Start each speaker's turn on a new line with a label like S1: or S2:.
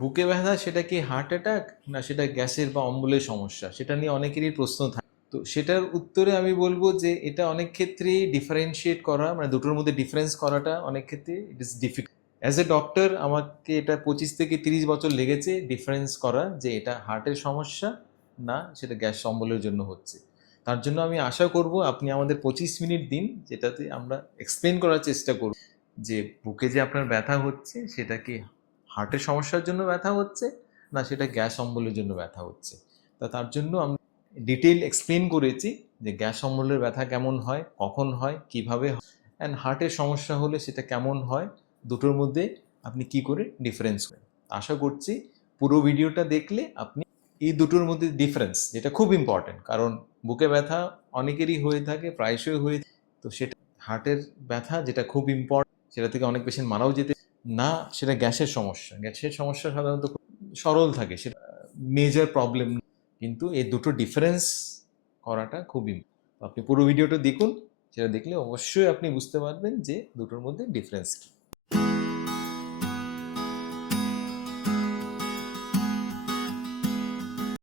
S1: বুকে ব্যথা, সেটা কি হার্ট অ্যাটাক না, সেটা গ্যাসের বা অম্বলের সমস্যা? সেটা নিয়ে অনেকেরই প্রশ্ন থাকে। তো সেটার উত্তরে আমি বলব যে, এটা অনেক ক্ষেত্রেই ডিফারেন্সিয়েট করা মানে দুটোর মধ্যে ডিফারেন্স করাটা অনেক ক্ষেত্রে it is difficult as a doctor আমাকে এটা পঁচিশ থেকে তিরিশ বছর লেগেছে ডিফারেন্স করা যে, এটা হার্টের সমস্যা, না, সেটা গ্যাস অম্বলের জন্য হচ্ছে। তার জন্য আমি আশা করব আপনি আমাদের পঁচিশ মিনিট দিন, যেটাতে আমরা এক্সপ্লেন করার চেষ্টা করব যে, বুকে যে আপনার ব্যথা হচ্ছে, সেটা কি হার্টের সমস্যার জন্য ব্যথা হচ্ছে, না সেটা গ্যাস অম্বলের জন্য ব্যথা হচ্ছে। তা তার জন্য আমরা ডিটেইল এক্সপ্লেন করেছি যে গ্যাস অম্বলের ব্যথা কেমন হয়, কখন হয়, কীভাবে হয়, অ্যান্ড হার্টের সমস্যা হলে সেটা কেমন হয়, দুটোর মধ্যে আপনি কি করে ডিফারেন্স করেন। আশা করছি পুরো ভিডিওটা দেখলে আপনি এই দুটোর মধ্যে ডিফারেন্স, যেটা খুব ইম্পর্টেন্ট কারণ বুকে ব্যথা অনেকেরই হয়ে থাকে, প্রায়শই হয়ে তো সেটা হার্টের ব্যথা যেটা খুব ইম্পর্টেন্ট সেটা থেকে অনেক পেশেন্ট মারাও যেতে না, সেটা গ্যাসের সমস্যা। গ্যাসের সমস্যা সাধারণত সরল থাকে, সেটা মেজর প্রবলেম কিন্তু এই দুটো ডিফারেন্স করাটা খুব আপনি পুরো ভিডিওটা দেখুন, সেটা দেখলে অবশ্যই আপনি বুঝতে পারবেন যে দুটোর মধ্যে ডিফারেন্স কী।